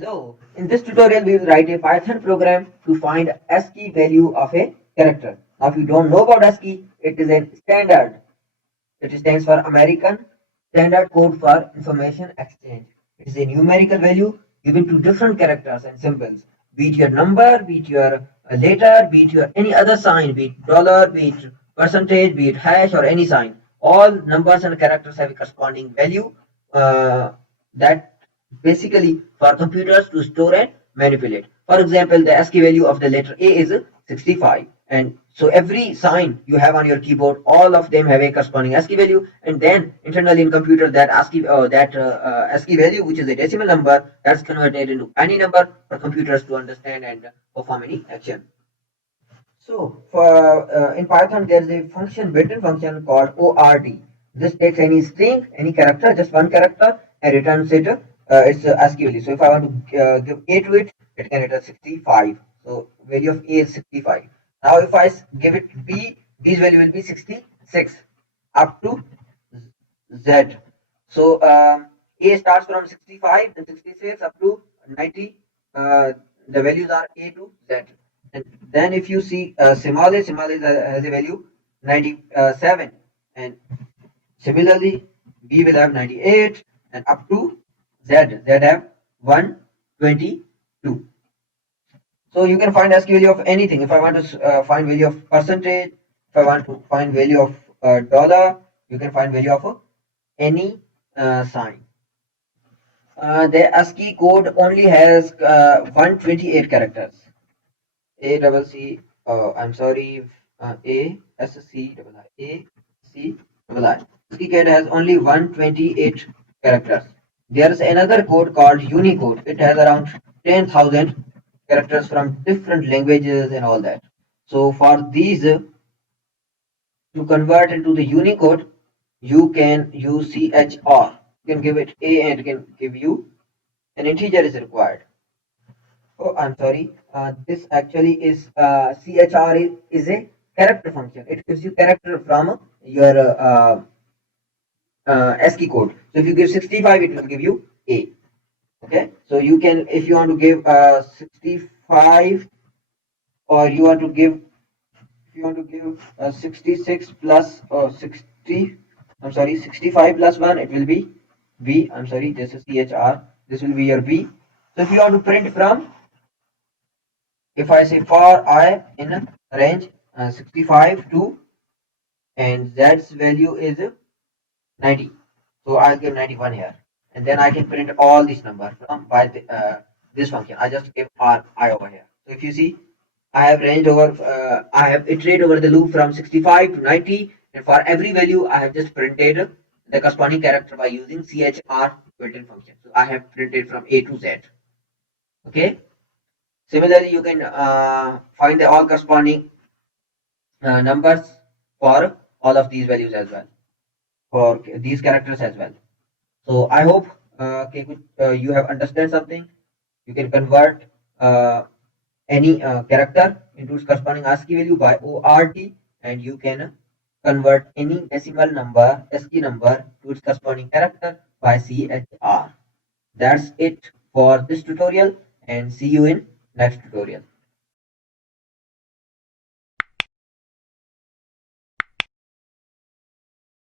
Hello, in this tutorial we will write a Python program to find ASCII value of a character. Now if you don't know about ASCII, it is a standard. It stands for American Standard Code for Information Exchange. It is a numerical value given to different characters and symbols, be it your number, be it your letter, be it your any other sign, be it dollar, be it percentage, be it hash or any sign. All numbers and characters have a corresponding value that basically for computers to store and manipulate. For example, the ASCII value of the letter A is 65, and so every sign you have on your keyboard, all of them have a corresponding ASCII value, and then internally in computer that ASCII value, which is a decimal number, that's converted into any number for computers to understand and perform any action. So for in Python, there is a function, built-in function called ORD. This takes any string, any character, just one character, and returns it its ASCII value. So if I want to give A to it, it can return 65. So value of A is 65. Now if I give it B, B's value will be 66 up to Z. So A starts from 65 and 66 up to 90. The values are A to Z. And then if you see Simale has a value 97, and similarly B will have 98, and up to Z have 122. So you can find ASCII value of anything. If I want to find value of percentage, if I want to find value of dollar, you can find value of any sign. The ASCII code only has 128 characters. A double C, I'm sorry, A S C double I, A C double I. ASCII code has only 128 characters. There is another code called Unicode. It has around 10,000 characters from different languages and all that. So for these to convert into the Unicode, you can use CHR. You can give it A and it can give you an integer is required. Oh, I'm sorry. This actually is CHR is a character function. It gives you character from your ASCII code. So if you give 65, it will give you A. Okay. So you can, if you want to give 65, or you want to give, if you want to give 66 plus 60, I'm sorry, 65 plus 1, it will be B. I'm sorry, this is CHR. This will be your B. So if you want to print from, if I say for I in range 65 to, and Z's value is 90, so I'll give 91 here, and then I can print all these numbers from by this function. I just give I over here. So if you see, I have ranged over, I have iterated over the loop from 65 to 90, and for every value I have just printed the corresponding character by using CHR built-in function. So I have printed from A to Z. Okay. Similarly, you can find the all corresponding numbers for all of these values as well, for these characters as well. So I hope you have understand something. You can convert any character into its corresponding ASCII value by ORT, and you can convert any decimal number, ASCII number, to its corresponding character by CHR. That's it for this tutorial, and see you in next tutorial.